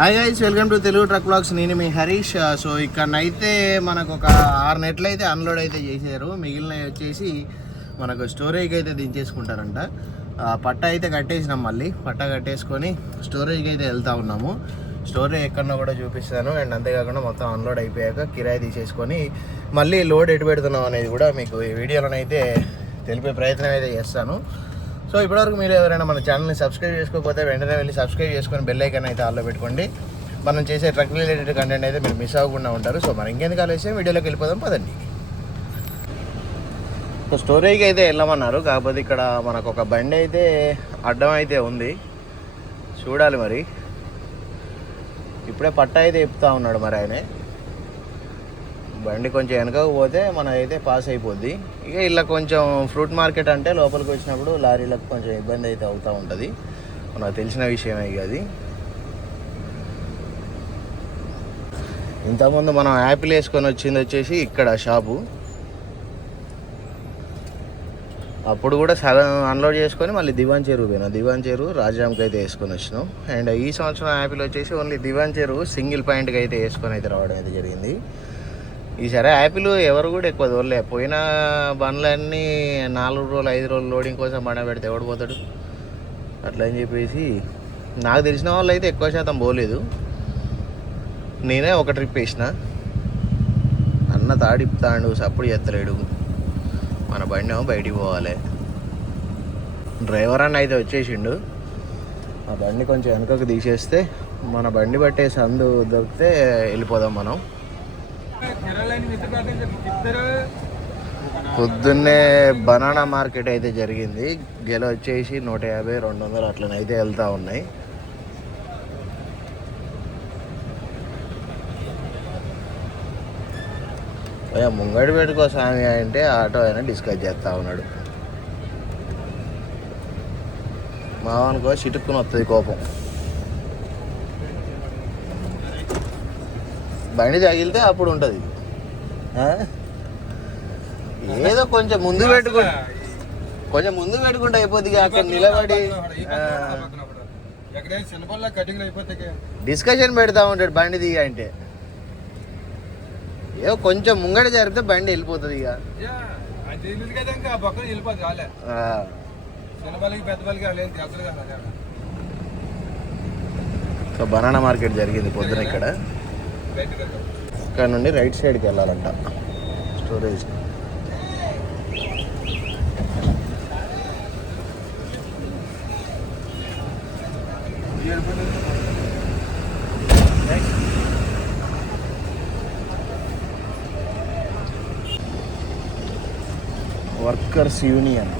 Hi guys welcome to Telugu truck blogs నేను మీ Harish. Uh, so ఇక్కడనైతే మనకు ఒక ఆరు నెట్లు అయితే అన్లోడ్ అయితే చేశారు. మిగిలినవి వచ్చేసి మనకు స్టోరేజ్కి అయితే దించేసుకుంటారంట. Uh, పట్ట అయితే కట్టేసినాం మళ్ళీ. పట్ట కట్టేసుకొని స్టోరేజ్కి అయితే వెళ్తా ఉన్నాము. స్టోరేజ్ ఎక్కడో కూడా చూపిస్తాను. అండ్ అంతేకాకుండా మొత్తం అన్లోడ్ అయిపోయాక కిరాయి తీసేసుకొని మళ్ళీ లోడ్ ఎటు పెడుతున్నాం అనేది కూడా మీకు ఈ వీడియోలోనైతే తెలిపే ప్రయత్నం అయితే చేస్తాను. సో ఇప్పటివరకు మీరు ఎవరైనా మన ఛానల్ని సబ్స్క్రైబ్ చేసుకోకపోతే వెంటనే వెళ్ళి సబ్స్క్రైబ్ చేసుకొని బెల్ ఐకన్ అయితే ఆల్లో పెట్టుకోండి. మనం చేసే ట్రక్ రిలేటెడ్ కంటెంట్ అయితే మీరు మిస్ అవ్వకుండా ఉంటారు. సో మనం ఇంకెందుకు ఆలోచన వీడియోలోకి వెళ్ళిపోదాం పదండి. సో స్టోరేజ్కి అయితే వెళ్ళమన్నారు. కాకపోతే ఇక్కడ మనకు ఒక బండి అయితే అడ్డం అయితే ఉంది. చూడాలి మరి. ఇప్పుడే పట్ట అయితే చెప్తా ఉన్నాడు మరి ఆయన. బండి కొంచెం వెనకకు పోతే మన అయితే పాస్ అయిపోద్ది. ఇక ఇలా కొంచెం ఫ్రూట్ మార్కెట్ అంటే లోపలికి వచ్చినప్పుడు లారీలకు కొంచెం ఇబ్బంది అయితే అవుతూ ఉంటుంది. మనకు తెలిసిన విషయమే ఇక అది. ఇంతకుముందు మనం యాపిల్ వేసుకొని వచ్చింది వచ్చేసి ఇక్కడ షాపు. అప్పుడు కూడా సగం అన్లోడ్ చేసుకొని మళ్ళీ దివాన్ చెరువు పోయినా. దివాన్ చెరువు రాజాంకి అయితే వేసుకొని వచ్చినాం. అండ్ ఈ సంవత్సరం యాపిల్ వచ్చేసి ఓన్లీ దివాన్ చెరువు సింగిల్ పాయింట్కి అయితే వేసుకొని అయితే రావడం అయితే జరిగింది. ఈసారి యాపిల్ ఎవరు కూడా ఎక్కువ తోలే పోయిన బండ్లన్నీ నాలుగు రోజులు ఐదు రోజులు లోడింగ్ కోసం బండ పెడితే ఎవడు పోతాడు? అట్లా అని చెప్పేసి నాకు తెలిసిన వాళ్ళు అయితే ఎక్కువ శాతం పోలేదు. నేనే ఒక ట్రిప్ వేసిన. అన్న తాడిపుతాడు సప్పుడు చేస్తలేడు. మన బండి ఏమో బయటికి పోవాలి. డ్రైవర్ అన్న అయితే వచ్చేసిండు. ఆ బండి కొంచెం వెనుకకు తీసేస్తే మన బండి పట్టే సందు దొరికితే వెళ్ళిపోదాం మనం. పొద్దున్నే బనానా మార్కెట్ అయితే జరిగింది. గెల వచ్చేసి నూట యాభై రెండు వందలు అట్లనైతే వెళ్తా ఉన్నాయి. ముంగడి పెట్టుకో స్వామి అంటే ఆటో అయినా డిస్కస్ చేస్తూ ఉన్నాడు. మావనుకో చిటుక్కుని వస్తుంది కోపం. బండి తగిలితే అప్పుడు ఉంటుంది. ఏదో కొంచెం ముందు పెట్టుకో కొంచెం ముందు పెట్టుకుంటే అయిపోద్ది అక్కడ నిలబడి డిస్కషన్ పెడతా ఉంటాడు బండి దిగ అంటే. ఏదో కొంచెం ముంగడ జరిగితే బండి వెళ్ళిపోతుంది ఇక. సో బనానా మార్కెట్ జరిగింది పొద్దున ఇక్కడ. ఇక్కడ నుండి రైట్ సైడ్కి వెళ్ళాలంట. స్టోరేజ్ వర్కర్స్ యూనియన్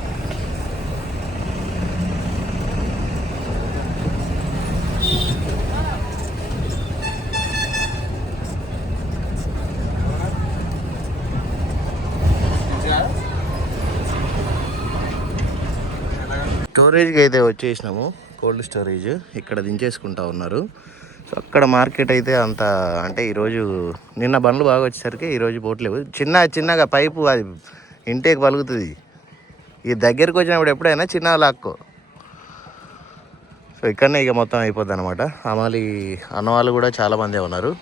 స్టోరేజ్కి అయితే వచ్చేసినాము. కోల్డ్ స్టోరేజ్ ఇక్కడ దించేసుకుంటా ఉన్నారు. సో అక్కడ మార్కెట్ అయితే అంత అంటే ఈరోజు నిన్న బండ్లు బాగా వచ్చేసరికి ఈరోజు పోట్లేవు చిన్న చిన్నగా పైపు అది ఇంటేకి పలుకుతుంది. ఈ దగ్గరికి వచ్చినప్పుడు ఎప్పుడైనా చిన్న లాక్కో. సో ఇక్కడనే ఇక మొత్తం అయిపోద్ది అనమాట అమాలి అన్నవాళ్ళు కూడా చాలామందే ఉన్నారు.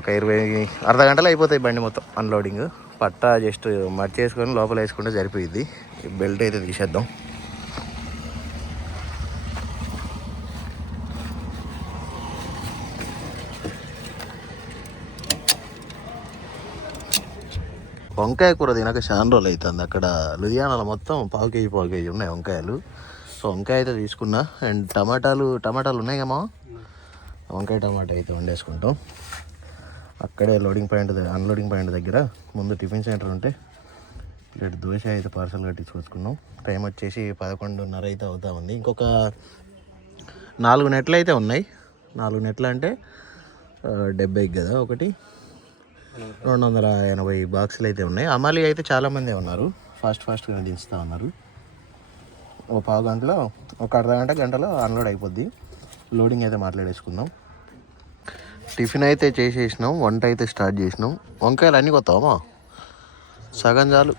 ఒక ఇరవై అర్ధ గంటలు అయిపోతాయి బండి మొత్తం అన్లోడింగ్ పట్టా జస్ట్ మర్చేసుకొని లోపల వేసుకుంటే సరిపోయిద్ది. బెల్ట్ అయితే తీసేద్దాం. వంకాయ కూర తినక చాలా రోజులు అవుతుంది అక్కడ లుధియానాలో మొత్తం పావు కేజీ పావు కేజీ ఉన్నాయి వంకాయలు. సో వంకాయ అయితే తీసుకున్నా. అండ్ టమాటాలు టమాటాలు ఉన్నాయి కమ్మా వంకాయ టమాటా అయితే వండేసుకుంటాం. అక్కడే లోడింగ్ పాయింట్ అన్లోడింగ్ పాయింట్ దగ్గర ముందు టిఫిన్ సెంటర్ ఉంటే ప్లేట్ దోశ అయితే పార్సల్ కట్టించుకొచ్చుకున్నాం. టైం వచ్చేసి పదకొండున్నర అయితే అవుతా ఉంది. ఇంకొక నాలుగు నెట్లు అయితే ఉన్నాయి. నాలుగు నెట్లు అంటే డెబ్బైకి కదా ఒకటి. రెండు వందల ఎనభై బాక్సులు అయితే ఉన్నాయి. అమాలి అయితే చాలామంది ఉన్నారు. ఫాస్ట్ ఫాస్ట్గా దించుతూ ఉన్నారు. ఓ పావు గంటలో ఒక అర్ధగంట గంటలో అన్లోడ్ అయిపోద్ది. లోడింగ్ అయితే మాట్లాడేసుకుందాం. టిఫిన్ అయితే చేసేసినాం వంట అయితే స్టార్ట్ చేసినాం. వంకాయలు అన్నీ కొత్తామా సగం చాలు.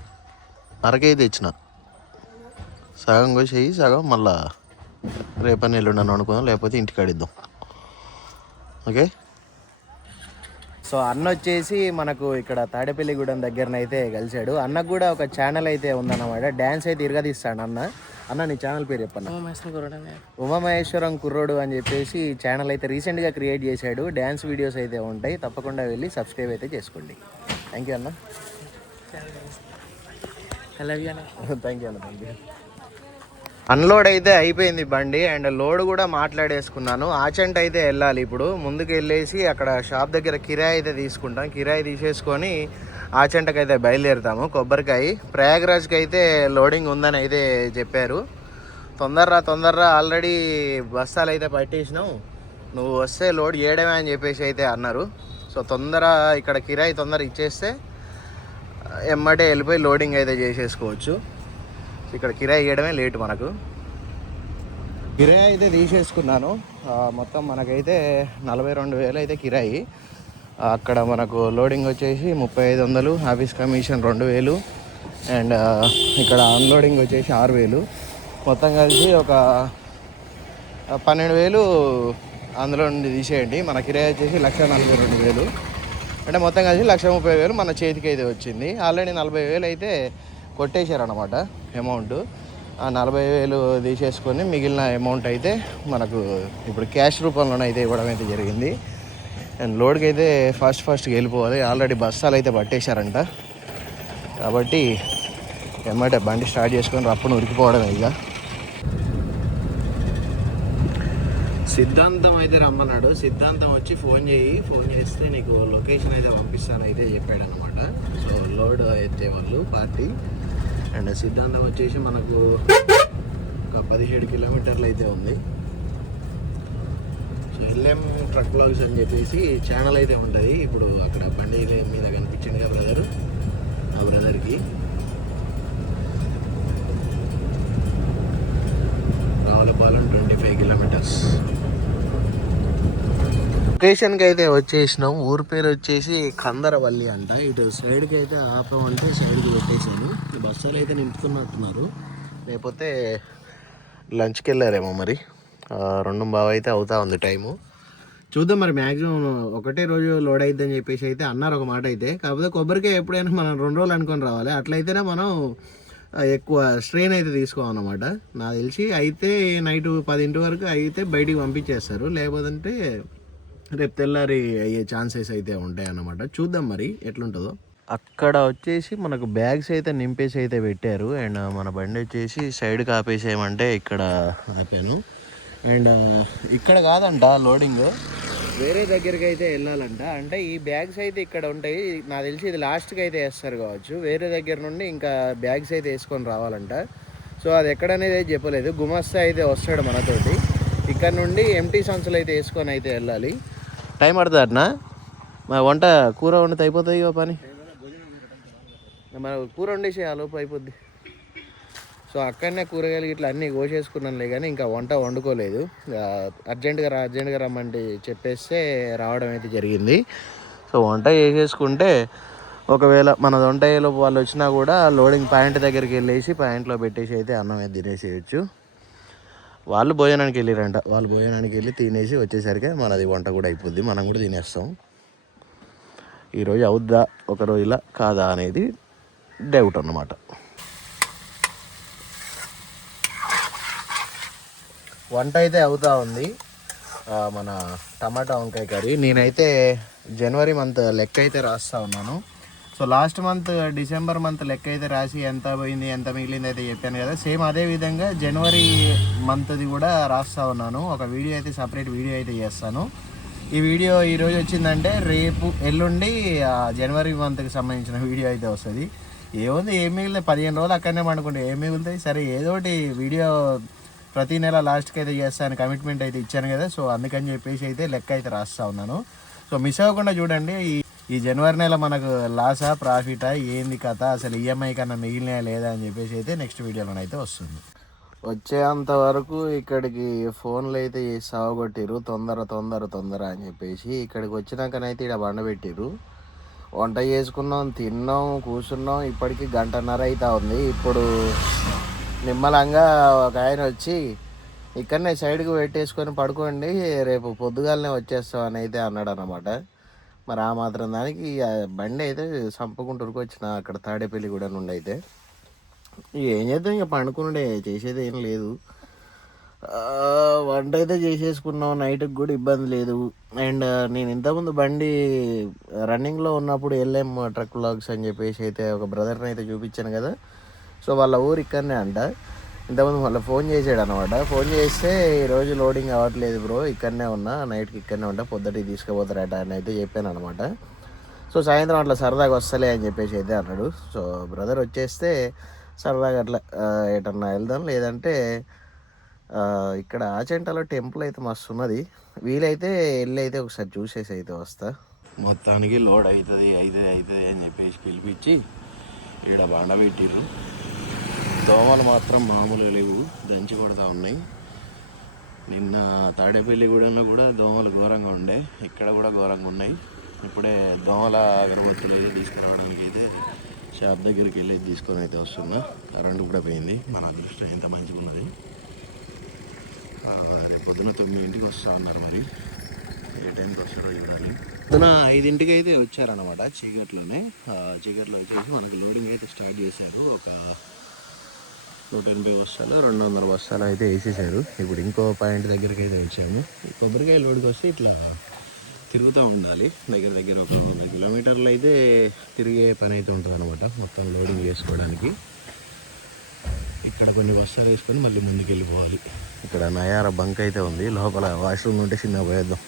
అరకే తెచ్చిన. సగం కోసేయి సగం మళ్ళా రేపని ఎల్లుండని అనుకుందాం లేకపోతే ఇంటికి అడిద్దాం ఓకే సో అన్న వచ్చేసి మనకు ఇక్కడ తాడేపల్లిగూడెం దగ్గరనైతే కలిశాడు. అన్నకు కూడా ఒక ఛానల్ అయితే ఉందన్నమాట. డ్యాన్స్ అయితే ఇరగదీస్తాడు అన్న. అన్న నీ ఛానల్ పేరు చెప్పన్న? ఉమామహేశ్వరం కుర్రోడు అని చెప్పేసి ఛానల్ అయితే రీసెంట్గా క్రియేట్ చేశాడు. డ్యాన్స్ వీడియోస్ అయితే ఉంటాయి. తప్పకుండా వెళ్ళి సబ్స్క్రైబ్ అయితే చేసుకోండి. థ్యాంక్ యూ అన్న. థ్యాంక్ యూ అన్న. థ్యాంక్ యూ అన్లోడ్ అయితే అయిపోయింది బండి అండ్ లోడ్ కూడా మాట్లాడేసుకున్నాను. ఆచంట అయితే వెళ్ళాలి ఇప్పుడు. ముందుకు వెళ్ళేసి అక్కడ షాప్ దగ్గర కిరాయి అయితే తీసుకుంటాం. కిరాయి తీసేసుకొని ఆచంటకి అయితే బయలుదేరుతాము. కొబ్బరికాయ. ప్రయాగరాజ్కి అయితే లోడింగ్ ఉందని అయితే చెప్పారు. తొందరరా తొందరరా. ఆల్రెడీ బస్తాలు అయితే పట్టేసినాం. నువ్వు వస్తే లోడ్ చేయడమే అని చెప్పేసి అయితే అన్నారు. సో తొందర ఇక్కడ కిరాయి తొందర ఇచ్చేస్తే ఎమ్మటే వెళ్ళిపోయి లోడింగ్ అయితే చేసేసుకోవచ్చు. ఇక్కడ కిరాయి ఇవ్వడమే లేట్ మనకు. కిరాయి అయితే తీసేసుకున్నాను. మొత్తం మనకైతే నలభై రెండు వేలు అయితే కిరాయి. అక్కడ మనకు లోడింగ్ వచ్చేసి ముప్పై ఐదు వందలు ఆఫీస్ కమిషన్ రెండు వేలు అండ్ ఇక్కడ అన్లోడింగ్ వచ్చేసి ఆరు వేలు. మొత్తం కలిసి ఒక పన్నెండు వేలు అందులో నుండి తీసేయండి. మన కిరాయి వచ్చేసి లక్ష నలభై రెండు వేలు. అంటే మొత్తం కలిసి లక్ష ముప్పై వేలు మన చేతికి అయితే వచ్చింది. ఆల్రెడీ నలభై వేలు అయితే కొట్టేశారనమాట అమౌంట్ ఆ నలభై వేలు తీసేసుకొని మిగిలిన అమౌంట్ అయితే మనకు ఇప్పుడు క్యాష్ రూపంలోనే అయితే ఇవ్వడం అయితే జరిగింది. అండ్ లోడ్కి అయితే ఫస్ట్ ఫాస్ట్కి వెళ్ళిపోవాలి. ఆల్రెడీ బస్సాలు అయితే పట్టేశారంట. కాబట్టి ఎమ్మటే బండి స్టార్ట్ చేసుకొని రప్పును ఉరికిపోవడమే ఇక. సిద్ధాంతం అయితే రమ్మన్నాడు. సిద్ధాంతం వచ్చి ఫోన్ చేయి. ఫోన్ చేస్తే నీకు లొకేషన్ అయితే పంపిస్తాను అయితే చెప్పాడు అనమాట సో లోడ్ అయితే వాళ్ళు పార్టీ అండ్ సిద్ధాంతం వచ్చేసి మనకు ఒక పదిహేడు కిలోమీటర్లు అయితే ఉంది. సో ఎల్ఎం ట్రక్ బ్లాగ్స్ అని చెప్పేసి ఛానల్ అయితే ఉంటుంది. ఇప్పుడు అక్కడ బండి మీద కనిపించింది కదా బ్రదర్ ఆ బ్రదర్కి రావులపాలెం ట్వంటీ ఫైవ్ కిలోమీటర్స్ లొకేషన్కి అయితే వచ్చేసినాం. ఊరి పేరు వచ్చేసి కందరవల్లి అంట. ఇటు సైడ్కి అయితే ఆపమంటే సైడ్కి పెట్టేసాను బస్సులు అయితే నింపుతున్నట్టున్నారు. లేకపోతే లంచ్కి వెళ్ళారేమో మరి. రెండు బావ అయితే అవుతా ఉంది టైము చూద్దాం మరి మ్యాక్సిమం ఒకటే రోజు లోడ్ అయిద్దని చెప్పేసి అయితే అన్నారు ఒక మాట అయితే. కాకపోతే కొబ్బరికాయ ఎప్పుడైనా మనం రెండు రోజులు అనుకొని రావాలి. అట్లయితేనే మనం ఎక్కువ స్ట్రెయిన్ అయితే తీసుకోవాలన్నమాట. నాకు తెలిసి అయితే నైట్ పదింటి వరకు అయితే బయటికి పంపించేస్తారు. లేకపోతే రేపు తెల్లారి అయ్యే ఛాన్సెస్ అయితే ఉంటాయన్నమాట. చూద్దాం మరి ఎట్లుంటుందో. అక్కడ వచ్చేసి మనకు బ్యాగ్స్ అయితే నింపేసి అయితే పెట్టారు. అండ్ మన బండి వచ్చేసి సైడ్కి ఆపేసేయమంటే ఇక్కడ ఆపాను. అండ్ ఇక్కడ కాదంట లోడింగ్. వేరే దగ్గరికి అయితే వెళ్ళాలంట. అంటే ఈ బ్యాగ్స్ అయితే ఇక్కడ ఉంటాయి. నాకు తెలిసి ఇది లాస్ట్కి అయితే వేస్తారు కావచ్చు. వేరే దగ్గర నుండి ఇంకా బ్యాగ్స్ అయితే వేసుకొని రావాలంట. సో అది ఎక్కడనేది అయితే చెప్పలేదు. గుమస్తా అయితే వస్తాడు మనతోటి. ఇక్కడ నుండి ఎంటీ సంచులు అయితే వేసుకొని అయితే వెళ్ళాలి. టైం పడుతుంది అట్నా మా వంట కూర వండితే అయిపోతుంది ఇక పని. మన కూర వండేసి ఆ లోపు అయిపోద్ది. సో అక్కడనే కూరగాయలు ఇట్లా అన్నీ కోసేసుకున్నానులే కానీ ఇంకా వంట వండుకోలేదు. అర్జెంటుగా రా అర్జెంటుగా రమ్మంటే చెప్పేస్తే రావడం అయితే జరిగింది. సో వంట చేసేసుకుంటే ఒకవేళ మన వంట వాళ్ళు వచ్చినా కూడా లోడింగ్ పాయింట్ దగ్గరికి వెళ్ళేసి పాయింట్లో పెట్టేసి అయితే అన్నం అయితే తినేసేయచ్చు. వాళ్ళు భోజనానికి వెళ్ళారంట. వాళ్ళు భోజనానికి వెళ్ళి తినేసి వచ్చేసరికి మనది వంట కూడా అయిపోద్ది. మనం కూడా తినేస్తాం. ఈరోజు అవుద్దా ఒక రోజులా కాదా అనేది డౌట్ అన్నమాట. వంట అయితే అవుతా ఉంది. మన టమాటా వంకాయ కర్రీ. నేనైతే జనవరి మంత్ లెక్క అయితే రాస్తా ఉన్నాను. So last month December month లెక్క అయితే రాసి ఎంత పోయింది ఎంత మిగిలింది అయితే చెప్పాను కదా. సేమ్ అదే విధంగా జనవరి మంత్ది కూడా రాస్తా ఉన్నాను. ఒక వీడియో అయితే సపరేట్ వీడియో అయితే చేస్తాను. ఈ వీడియో ఈ రోజు వచ్చిందంటే రేపు ఎల్లుండి జనవరి మంత్కి సంబంధించిన వీడియో అయితే వస్తుంది. ఏముంది ఏం మిగిలిన పదిహేను రోజులు అక్కడనే పండుకుంటే ఏం మిగులుతాయి? సరే ఏదో ఒకటి వీడియో ప్రతి నెల లాస్ట్కి అయితే చేస్తాను. కమిట్మెంట్ అయితే ఇచ్చాను కదా. సో అందుకని చెప్పేసి అయితే లెక్క అయితే రాస్తా ఉన్నాను. సో మిస్ అవ్వకుండా చూడండి. ఈ ఈ జనవరి నెల మనకు లాసా ప్రాఫిటా ఏంది కథ అసలు ఈఎంఐ కన్నా మిగిలినా లేదా అని చెప్పేసి అయితే నెక్స్ట్ వీడియోలో అయితే వస్తుంది. వచ్చేంత వరకు ఇక్కడికి ఫోన్లు అయితే సాగొట్టిరు తొందర తొందర తొందర అని చెప్పేసి ఇక్కడికి వచ్చినాకనైతే ఇక్కడ బండ పెట్టిరు వంట చేసుకున్నాం తిన్నాం కూర్చున్నాం ఇప్పటికి గంటన్నర అవుతా ఉంది. ఇప్పుడు నిమ్మలంగా ఒక ఆయన వచ్చి ఇక్కడనే సైడ్కి పెట్టేసుకొని పడుకోండి రేపు పొద్దుగాలనే వచ్చేస్తాం అని అయితే అన్నాడు అనమాట మరి ఆ మాత్రం దానికి బండి అయితే సంపకుంటూరుకు వచ్చిన అక్కడ తాడేపల్లి కూడా నుండి అయితే. ఇక ఏం చేద్దాం ఇక పండుకునుడే చేసేది ఏం లేదు. వంట అయితే చేసేసుకున్నాం నైట్కి కూడా ఇబ్బంది లేదు. అండ్ నేను ఇంతకుముందు బండి రన్నింగ్లో ఉన్నప్పుడు వెళ్ళాం ట్రక్ వ్లాగ్స్ అని చెప్పేసి అయితే ఒక బ్రదర్ని అయితే చూపించాను కదా. సో వాళ్ళ ఊరు ఇక్కడనే అంట. ఇంతకుముందు మళ్ళీ ఫోన్ చేసాడు అనమాట ఫోన్ చేస్తే ఈరోజు లోడింగ్ అవ్వట్లేదు బ్రో ఇక్కడనే ఉన్నా నైట్కి ఇక్కడనే ఉంటా పొద్దుటికి తీసుకుపోతారట అని అయితే చెప్పాను అనమాట సో సాయంత్రం అట్లా సరదాగా వస్తలే అని చెప్పేసి అయితే అన్నాడు. సో బ్రదర్ వచ్చేస్తే సరదాగా అట్లా ఎటన్నా వెళ్దాం లేదంటే ఇక్కడ ఆచంటలో టెంపుల్ అయితే మస్తు ఉన్నది. వీలైతే వెళ్ళి అయితే ఒకసారి చూసేసి అయితే వస్తా. మొత్తానికి లోడ్ అవుతుంది అవుతుంది అవుతుంది అని చెప్పేసి పిలిపించి ఇక్కడ బాండ పెట్టిర్రు. దోమలు మాత్రం మామూలుగా లేవు. దంచి కొడతా ఉన్నాయి. నిన్న తాడేపల్లిగూడెంలో కూడా దోమలు ఘోరంగా ఉండే. ఇక్కడ కూడా ఘోరంగా ఉన్నాయి. ఇప్పుడే దోమల అగరబత్తులు అయితే తీసుకురావడానికి అయితే షాప్ దగ్గరికి వెళ్ళి తీసుకొని అయితే వస్తున్నా. కరెంట్ కూడా పోయింది. మన అదృష్టం ఎంత మంచిగా ఉన్నది రేపు పొద్దున తొమ్మిదింటికి వస్తా అన్నారు మరి. ఏ టైంకి వస్తారో చూడాలి. పొద్దున ఐదింటికి అయితే వచ్చారనమాట చీకట్లోనే. చీకట్లో వచ్చేసి మనకి లోడింగ్ అయితే స్టార్ట్ చేశారు. ఒక నూట ఎనభై బస్తాలు రెండు వందల బస్తాలు అయితే వేసేసారు. ఇప్పుడు ఇంకో పాయింట్ దగ్గరికి అయితే వచ్చాము. కొబ్బరికాయ లోడ్కి వస్తే ఇట్లా తిరుగుతూ ఉండాలి. దగ్గర దగ్గర ఒక వంద కిలోమీటర్లు అయితే తిరిగే పని అయితే ఉంటుంది అనమాట మొత్తం లోడింగ్ చేసుకోవడానికి. ఇక్కడ కొన్ని బస్తాలు వేసుకొని మళ్ళీ ముందుకు వెళ్ళిపోవాలి ఇక్కడ నయార బంక్ అయితే ఉంది. లోపల వాష్రూమ్ ఉంటే చిన్న పోయేద్దాం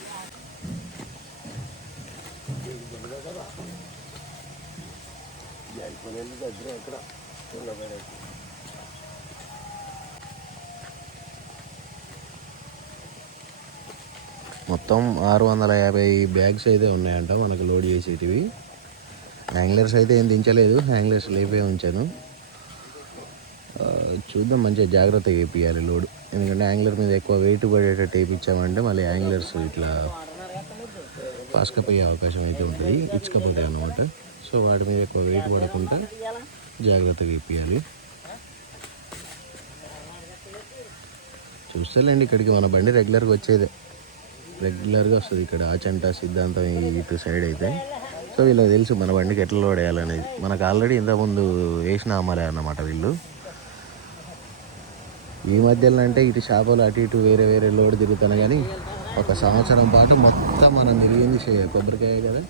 మొత్తం ఆరు వందల యాభై బ్యాగ్స్ అయితే ఉన్నాయంట మనకు లోడ్ చేసేటివి. హ్యాంగ్లర్స్ అయితే ఏం దించలేదు. హ్యాంగ్లర్స్ లేపే ఉంచాను. చూద్దాం మంచిగా జాగ్రత్తగా వేపియాలి లోడ్. ఎందుకంటే యాంగ్లర్ మీద ఎక్కువ వెయిట్ పడేటట్టు వేయించామంటే మళ్ళీ యాంగ్లర్స్ ఇట్లా పాసుకపోయే అవకాశం అయితే ఉంటుంది. ఇచ్చుకపోతాయి అన్నమాట. సో వాటి మీద ఎక్కువ వెయిట్ పడకుండా జాగ్రత్తగా వేపియాలి. చూస్తలేండి ఇక్కడికి మన బండి రెగ్యులర్గా వచ్చేదే. రెగ్యులర్గా వస్తుంది ఇక్కడ ఆచంట సిద్ధాంతం ఇటు సైడ్ అయితే. సో వీళ్ళకి తెలుసు మన బండికి ఎట్లా లోడ్ వేయాలనేది. మనకు ఆల్రెడీ ఇంతకుముందు వేసిన అమ్మలే అన్నమాట వీళ్ళు. ఈ మధ్యలో అంటే ఇటు చేపలు అటు ఇటు వేరే వేరే లోడ్ తిరుగుతాను కానీ ఒక సంవత్సరం పాటు మొత్తం మనం తిరిగింది చే- కొబ్బరికాయ కదా.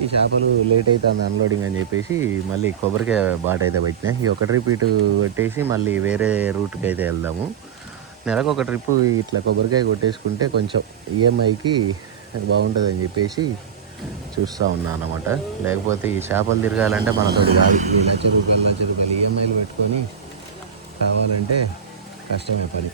ఈ చేపలు లేట్ అవుతుంది అన్లోడింగ్ అని చెప్పేసి మళ్ళీ కొబ్బరికాయ బాట అయితే పెట్టినాయి ఈ ఒక ట్రిప్ ఇటు పెట్టేసి మళ్ళీ వేరే రూట్కి అయితే వెళ్దాము. నెలకు ఒక ట్రిప్ ఇట్లా కొబ్బరికాయ కొట్టేసుకుంటే కొంచెం ఈఎంఐకి బాగుంటుంది అని చెప్పేసి చూస్తూ ఉన్నా అన్నమాట. లేకపోతే ఈ చేపలు తిరగాలంటే మనతోటి కాదు. ఈ లక్ష రూపాయలు లక్ష రూపాయలు ఈఎంఐలు పెట్టుకొని కావాలంటే కష్టమే పని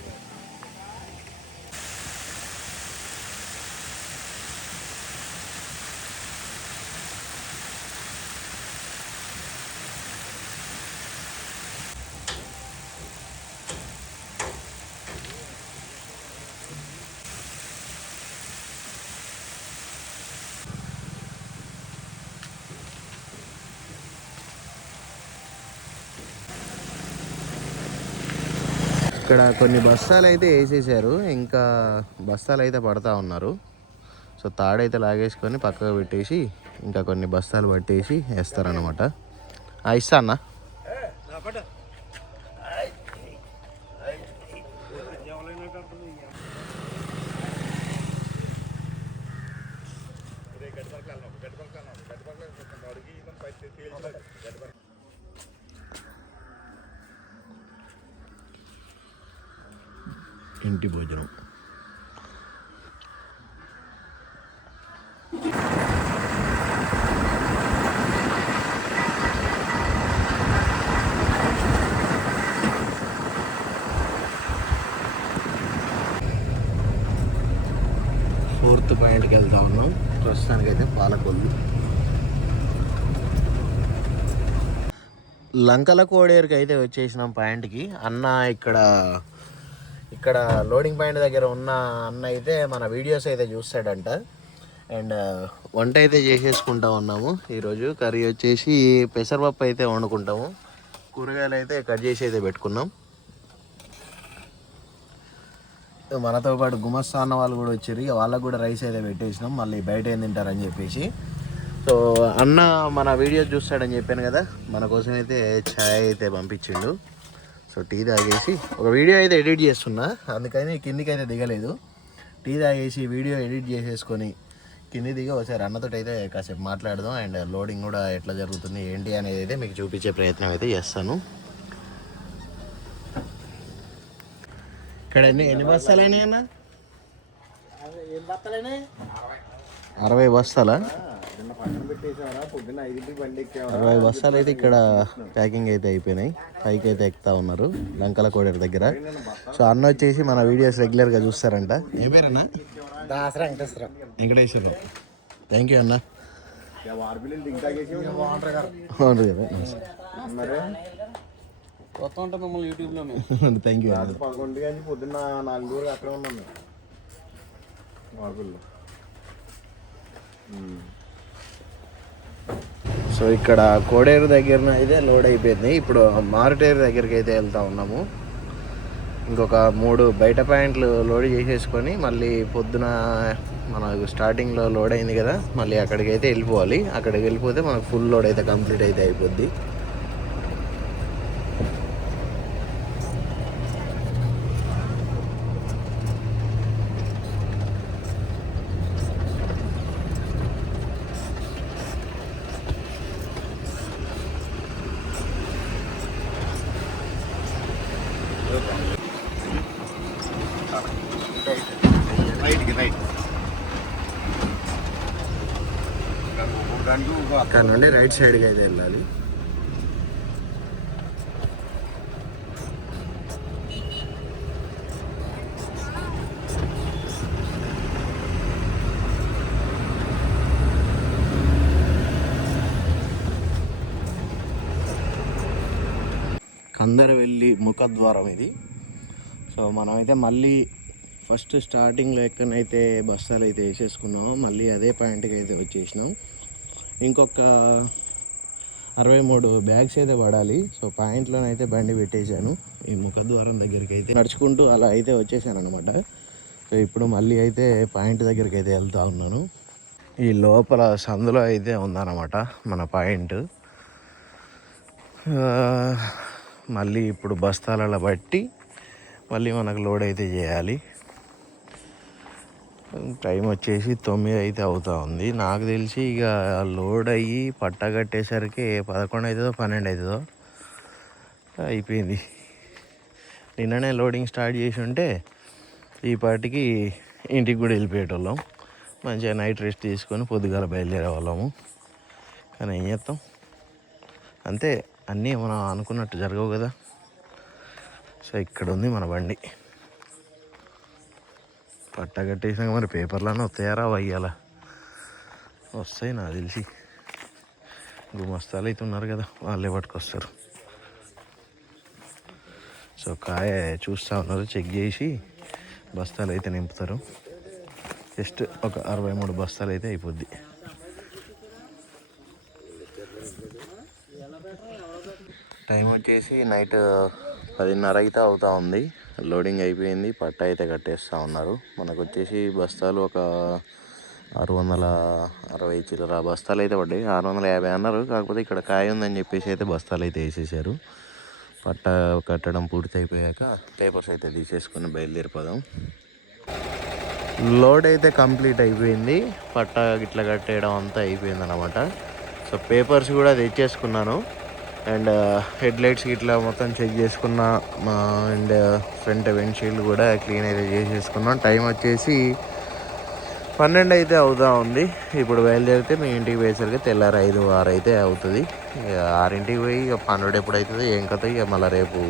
ఇక్కడ కొన్ని బస్తాలు అయితే వేసేసారు. ఇంకా బస్తాలు అయితే పడతా ఉన్నారు. సో తాడైతే లాగేసుకొని పక్కకు పెట్టేసి ఇంకా కొన్ని బస్తాలు పట్టేసి వేస్తారనమాట ఇస్తా అన్న. ఇంటి భోజనం. ఫోర్త్ పాయింట్కి వెళ్తా ఉన్నాం. ప్రస్తుతానికైతే పాలకొల్లు. లంకల కోడేరుకి అయితే వచ్చేసినాం పాయింట్కి. అన్న ఇక్కడ ఇక్కడ లోడింగ్ పాయింట్ దగ్గర ఉన్న అన్న అయితే మన వీడియోస్ అయితే చూస్తాడంట. అండ్ uh, వంట అయితే చేసేసుకుంటా ఉన్నాము ఈరోజు. కర్రీ వచ్చేసి పెసరపప్పు అయితే వండుకుంటాము. కూరగాయలు అయితే కట్ చేసి అయితే పెట్టుకున్నాం. మనతో పాటు గుమస్తా అన్న వాళ్ళు కూడా వచ్చారు. ఇక వాళ్ళకు కూడా రైస్ అయితే పెట్టేసినాం. మళ్ళీ బయట ఏం తింటారని చెప్పేసి. సో అన్న మన వీడియో చూస్తాడని చెప్పాను కదా. మన కోసం అయితే ఛాయ్ అయితే పంపించిండు. సో టీ తాగేసి ఒక వీడియో అయితే ఎడిట్ చేస్తున్నా. అందుకని కిందికి అయితే దిగలేదు. టీ తాగేసి వీడియో ఎడిట్ చేసేసుకొని కింది దిగి ఒకసారి అన్నతో అయితే కాసేపు మాట్లాడదాం. అండ్ లోడింగ్ కూడా ఎట్లా జరుగుతుంది ఏంటి అనేది అయితే మీకు చూపించే ప్రయత్నం అయితే చేస్తాను. ఇక్కడ ఎన్ని ఎన్ని బస్తాలు అయినాయి అన్న? అరవై బస్తాలా? అరవై బస్తాలు అయితే ఇక్కడ ప్యాకింగ్ అయితే అయిపోయినాయి. పైకి అయితే ఎక్కుతా ఉన్నారు. లంకల కోడేరు దగ్గర. సో అన్న వచ్చేసి మన వీడియోస్ రెగ్యులర్గా చూస్తారంట. ఏ పేరన్నా? దాసరా వెంకటేశ్వర వెంకటేశ్వరరావు. థ్యాంక్ యూ అన్న. అవును కదా కొత్త ఉంటాం మిమ్మల్ని యూట్యూబ్లో థ్యాంక్ యూ పదకొండు కానీ పొద్దున్న నాలుగు రోజులు అక్కడే ఉన్నాను వార్బిల్లు సో ఇక్కడ కోడేరు దగ్గర అయితే లోడ్ అయిపోయింది. ఇప్పుడు మారుటేరు దగ్గరికి అయితే వెళ్తా ఉన్నాము. ఇంకొక మూడు బయట ప్యాంట్లు లోడ్ చేసేసుకొని మళ్ళీ పొద్దున మనకు స్టార్టింగ్లో లోడ్ అయింది కదా మళ్ళీ అక్కడికి అయితే వెళ్ళిపోవాలి. అక్కడికి వెళ్ళిపోతే మనకు ఫుల్ లోడ్ అయితే కంప్లీట్ అయితే అయిపోద్ది రైట్కి రైట్ అక్కడ నుండి రైట్ సైడ్కి అయితే వెళ్ళాలి. కందరవెల్లి ముఖద్వారం ఇది. సో మనమైతే మళ్ళీ ఫస్ట్ స్టార్టింగ్లో ఎక్కడైతే బస్తాలు అయితే వేసేసుకున్నామో మళ్ళీ అదే పాయింట్కి అయితే వచ్చేసినాం. ఇంకొక అరవై మూడు బ్యాగ్స్ అయితే పడాలి. సో పాయింట్లోనైతే బండి పెట్టేశాను. ఈ ముఖద్వారం దగ్గరికి అయితే నడుచుకుంటూ అలా అయితే వచ్చేసాను అనమాట సో ఇప్పుడు మళ్ళీ అయితే పాయింట్ దగ్గరికి అయితే వెళ్తూ ఉన్నాను. ఈ లోపల సందులో అయితే ఉందన్నమాట మన పాయింట్. మళ్ళీ ఇప్పుడు బస్తాలలో బట్టి మళ్ళీ మనకు లోడ్ అయితే చేయాలి. టైం వచ్చేసి తొమ్మిది అయితే అవుతా ఉంది. నాకు తెలిసి ఇక లోడ్ అయ్యి పట్ట కట్టేసరికి పదకొండు అవుతుందో పన్నెండు అవుతుందో అయిపోయింది. నిన్ననే లోడింగ్ స్టార్ట్ చేసి ఉంటే ఈ పాటికి ఇంటికి కూడా వెళ్ళిపోయేటోళ్ళం. మంచిగా నైట్ రెస్ట్ తీసుకొని పొద్దుగాల బయలుదేరే వాళ్ళము. కానీ ఏం చేస్తాం? అంతే అన్నీ మనం అనుకున్నట్టు జరగవు కదా. సో ఇక్కడ ఉంది మన బండి. పట్ట కట్టేసినాక మరి పేపర్లన్నీ వస్తాయారా వయ్యాలా? వస్తాయి నాకు తెలిసి. గుమస్తాలు అయితే ఉన్నారు కదా వాళ్ళే పట్టుకొస్తారు. సో కాయ చూస్తూ ఉన్నారు చెక్ చేసి బస్తాలు అయితే నింపుతారు. జస్ట్ ఒక అరవై మూడు బస్తాలు అయితే అయిపోద్ది. టైం వచ్చేసి నైట్ పదిన్నర అయితే అవుతా ఉంది. లోడింగ్ అయిపోయింది. పట్ట అయితే కట్టేస్తూ ఉన్నారు. మనకు వచ్చేసి బస్తాలు ఒక ఆరు వందల అరవై చిల్లర బస్తాలు అయితే పడ్డాయి. ఆరు వందల యాభై అన్నారు. కాకపోతే ఇక్కడ కాయ ఉందని చెప్పేసి అయితే బస్తాలు అయితే వేసేసారు పట్ట కట్టడం పూర్తి అయిపోయాక పేపర్స్ అయితే తీసేసుకొని బయలుదేరిపోదాం. లోడ్ అయితే కంప్లీట్ అయిపోయింది. పట్ట ఇట్లా కట్టేయడం అంతా అయిపోయింది అనమాట సో పేపర్స్ కూడా తెచ్చేసుకున్నాను. అండ్ uh, హెడ్ లైట్స్ ఇట్లా మొత్తం చెక్ చేసుకున్నా. అండ్ uh, ఫ్రంట్ విండ్షీల్డ్ కూడా క్లీన్ అయితే చేసేసుకున్నాం. టైం వచ్చేసి పన్నెండు అయితే అవుతా ఉంది. ఇప్పుడు బయలుదేరితే మీ ఇంటికి పోయేసరికి తెల్లారి ఐదు ఆరు అయితే అవుతుంది. ఇక ఆరింటికి పోయి ఇక పన్నెండు ఎప్పుడు అవుతుంది ఏం కథ ఇక మళ్ళీ రేపు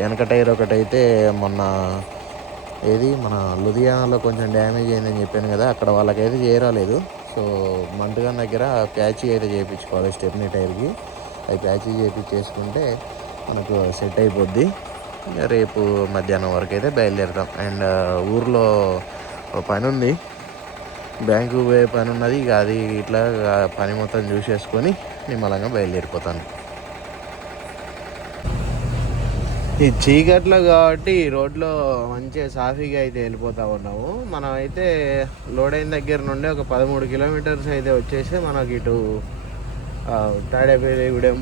వెనక టైర్ ఒకటైతే మొన్న ఏది? మన లుధియానాలో కొంచెం డ్యామేజ్ అయిందని చెప్పాను కదా అక్కడ వాళ్ళకైతే చేరాలేదు. సో మంటగాన్ దగ్గర ప్యాచీ అయితే చేయించుకోవాలి స్టెప్నీ టైర్కి. అవి ప్యాచీ చేయించేసుకుంటే మనకు సెట్ అయిపోద్ది. రేపు మధ్యాహ్నం వరకు అయితే బయలుదేరుతాం. అండ్ ఊర్లో ఒక పని ఉంది. బ్యాంకు పోయే పని ఉన్నది. ఇక అది ఇట్లా పని మొత్తం చూసేసుకొని నిమ్మలంగా బయలుదేరిపోతాను. ఈ చీకట్లో కాబట్టి రోడ్లో మంచిగా సాఫీగా అయితే వెళ్ళిపోతా ఉన్నాము. మనం అయితే లోడ్ అయిన దగ్గర నుండి ఒక పదమూడు కిలోమీటర్స్ అయితే వచ్చేసి మనకి ఇటు తాడేపల్లిగూడెం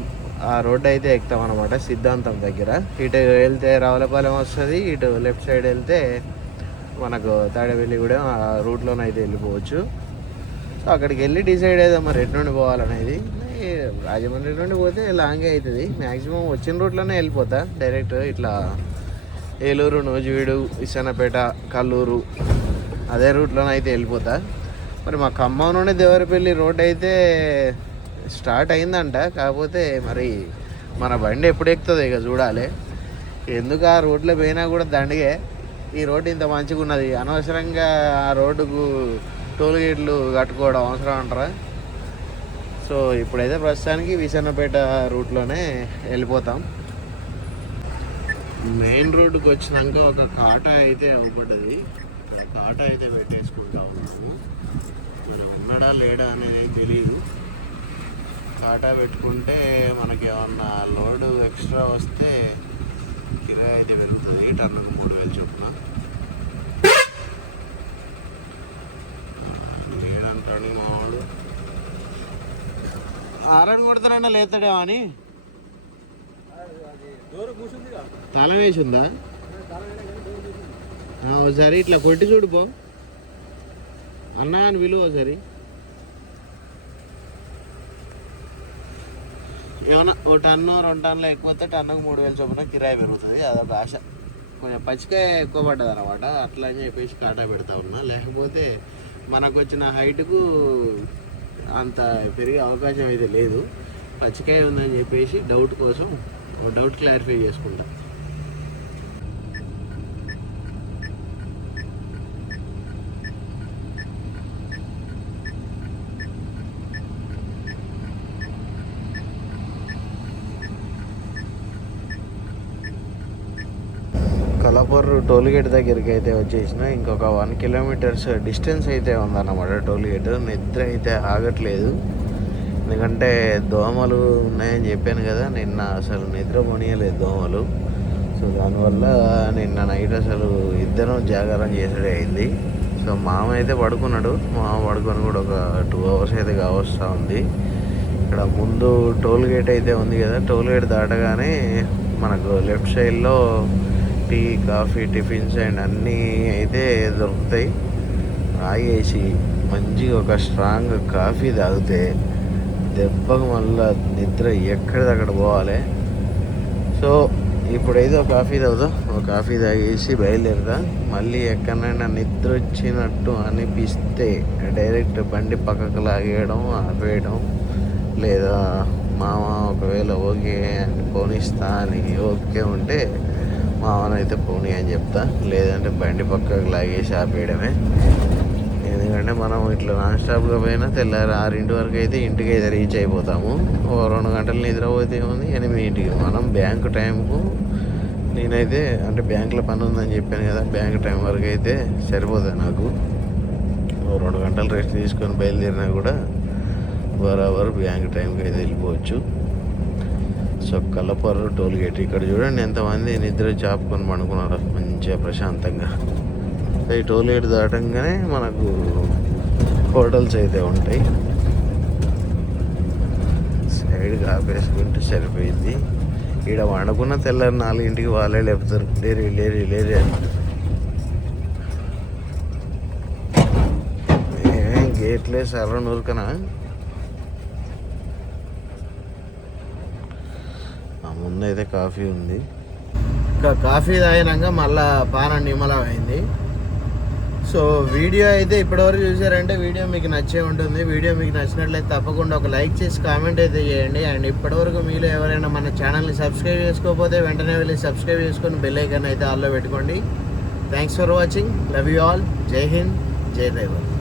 ఆ రోడ్ అయితే ఎక్కుతాం అనమాట సిద్ధాంతం దగ్గర. ఇటు వెళ్తే రావులపాలెం వస్తుంది ఇటు లెఫ్ట్ సైడ్ వెళ్తే మనకు తాడేపల్లిగూడెం ఆ రూట్లోనైతే వెళ్ళిపోవచ్చు. సో అక్కడికి వెళ్ళి డిసైడ్ అయితే మరి ఎటు నుండి పోవాలనేది. రాజమండ్రి నుండి పోతే లాంగే అవుతుంది మ్యాక్సిమం వచ్చిన రూట్లోనే వెళ్ళిపోతా. డైరెక్ట్ ఇట్లా ఏలూరు నూజివీడు విశానపేట కల్లూరు అదే రూట్లోనే అయితే వెళ్ళిపోతా. మరి మా ఖమ్మం నుండి దేవరపల్లి రోడ్ అయితే స్టార్ట్ అయిందంట కాకపోతే మరి మన బండి ఎప్పుడు ఎక్కుతుంది ఇక చూడాలి. ఎందుకు ఆ రోడ్లో పోయినా కూడా దండిగే. ఈ రోడ్డు ఇంత మంచిగా ఉన్నది అనవసరంగా ఆ రోడ్డుకు టోల్ గేట్లు కట్టుకోవడం అవసరం అంటారా? సో ఇప్పుడైతే ప్రస్తుతానికి విశాఖపేట రూట్లోనే వెళ్ళిపోతాం. మెయిన్ రోడ్డుకి వచ్చినాక ఒక కాటా అయితే అవ్వబడ్డది కాట కాటా అయితే పెట్టేసుకుంటా ఉన్నాము. మరి ఉన్నాడా లేడా అనేది తెలియదు. కాటా పెట్టుకుంటే మనకి ఏమన్నా లోడ్ ఎక్స్ట్రా వస్తే కిరాయి అయితే వెళ్తుంది టన్నుకు మూడు వేలు చొప్పున. ఏడంటాడు మావాడు. ఆరని కొడతానన్నా లేతాడేమో అని. తల తాళం వేసిందా ఒకసారి ఇట్లా కొట్టి చూడు పో. అన్నా అని విలువ ఒకసారి ఏమన్నా ఓ టన్ను రెండు టన్నులు ఎక్కువ టన్నుకు మూడు వేలు చొప్పున కిరాయి పెరుగుతుంది. అదొక ఆశ. కొంచెం పచ్చికాయ ఎక్కువ పడ్డది అనమాట అట్లా అని చెప్పేసి కాటా పెడతా ఉన్నా. లేకపోతే మనకు వచ్చిన హైట్కు అంత పెరిగే అవకాశం అయితే లేదు. పచ్చికాయ ఉందని చెప్పేసి డౌట్ కోసం ఒక డౌట్ క్లారిఫై చేసుకుంటాం. కలాపూర్ టోల్గేట్ దగ్గరికి అయితే వచ్చేసిన ఇంకొక వన్ కిలోమీటర్స్ డిస్టెన్స్ అయితే ఉందన్నమాట టోల్గేట్. నిద్ర అయితే ఆగట్లేదు. ఎందుకంటే దోమలు ఉన్నాయని చెప్పాను కదా నిన్న అసలు నిద్ర పోనీయలేదు దోమలు. సో దానివల్ల నిన్న నైట్ అసలు ఇద్దరం జాగారం చేసడే అయింది. సో మామ అయితే పడుకున్నాడు. మామ పడుకొని కూడా ఒక టూ అవర్స్ అయితే కావస్తూ ఉంది. ఇక్కడ ముందు టోల్ గేట్ అయితే ఉంది కదా టోల్ గేట్ దాటగానే మనకు లెఫ్ట్ సైడ్లో టీ కాఫీ టిఫిన్స్ అండ్ అన్నీ అయితే దొరుకుతాయి. ఆగేసి మంచిగా ఒక స్ట్రాంగ్ కాఫీ తాగితే దెబ్బకు మళ్ళా నిద్ర ఎక్కడిదక్కడ పోవాలి. సో ఇప్పుడైతే ఒక కాఫీ తాగుతా ఒక కాఫీ తాగేసి బయలుదేరుదా మళ్ళీ ఎక్కడైనా నిద్ర వచ్చినట్టు అనిపిస్తే డైరెక్ట్ బండి పక్కకు లాగేయడం ఆపేయడం లేదా మామ ఒకవేళ ఓకే అని పోనిస్తా అని ఓకే ఉంటే మామనైతే పోనీ అని చెప్తా. లేదంటే బండి పక్కకు లాగేసి ఆపేయడమే. ఎందుకంటే మనం ఇట్లా నాన్ స్టాప్గా పోయినా తెల్లారి ఆరింటి వరకు అయితే ఇంటికి అయితే రీచ్ అయిపోతాము. ఓ రెండు గంటలు నిద్రపోతే ఉంది ఎనిమిదింటికి మనం బ్యాంకు టైంకు నేనైతే అంటే బ్యాంకులో పని ఉందని చెప్పాను కదా బ్యాంక్ టైం వరకు అయితే సరిపోతుంది నాకు. ఓ రెండు గంటలు రెస్ట్ తీసుకొని బయలుదేరినా కూడా బరాబర్ బ్యాంక్ టైంకి అయితే వెళ్ళిపోవచ్చు. So Kallaparru toll gate. ఇక్కడ చూడండి ఎంతమంది నిద్ర చాపుకొని పడుకున్నారు మంచిగా ప్రశాంతంగా. సో ఈ టోల్ గేట్ దాటంగానే మనకు హోటల్స్ అయితే ఉంటాయి. సైడ్కి ఆపేసుకుంటే సరిపోయింది. ఈడ వండుకున్న తెల్లారి నాలుగింటికి వాళ్ళే లేపుతారు. లేరి లేరి లేరు ఏం గేట్లే సర్ర నూరుకనా ముందైతే కాఫీ ఉంది. ఇంకా కాఫీ తాగినాక మళ్ళా పాన నిమ్మలం అయింది. సో వీడియో అయితే ఇప్పటివరకు చూసారంటే వీడియో మీకు నచ్చే ఉంటుంది. వీడియో మీకు నచ్చినట్లయితే తప్పకుండా ఒక లైక్ చేసి కామెంట్ అయితే చేయండి. అండ్ ఇప్పటివరకు మీలో ఎవరైనా మన ఛానల్ని సబ్స్క్రైబ్ చేసుకోకపోతే వెంటనే వెళ్ళి సబ్స్క్రైబ్ చేసుకొని బెల్ ఐకన్ అయితే ఆల్లో పెట్టుకోండి. Thanks for watching love you all jai Hind jai driver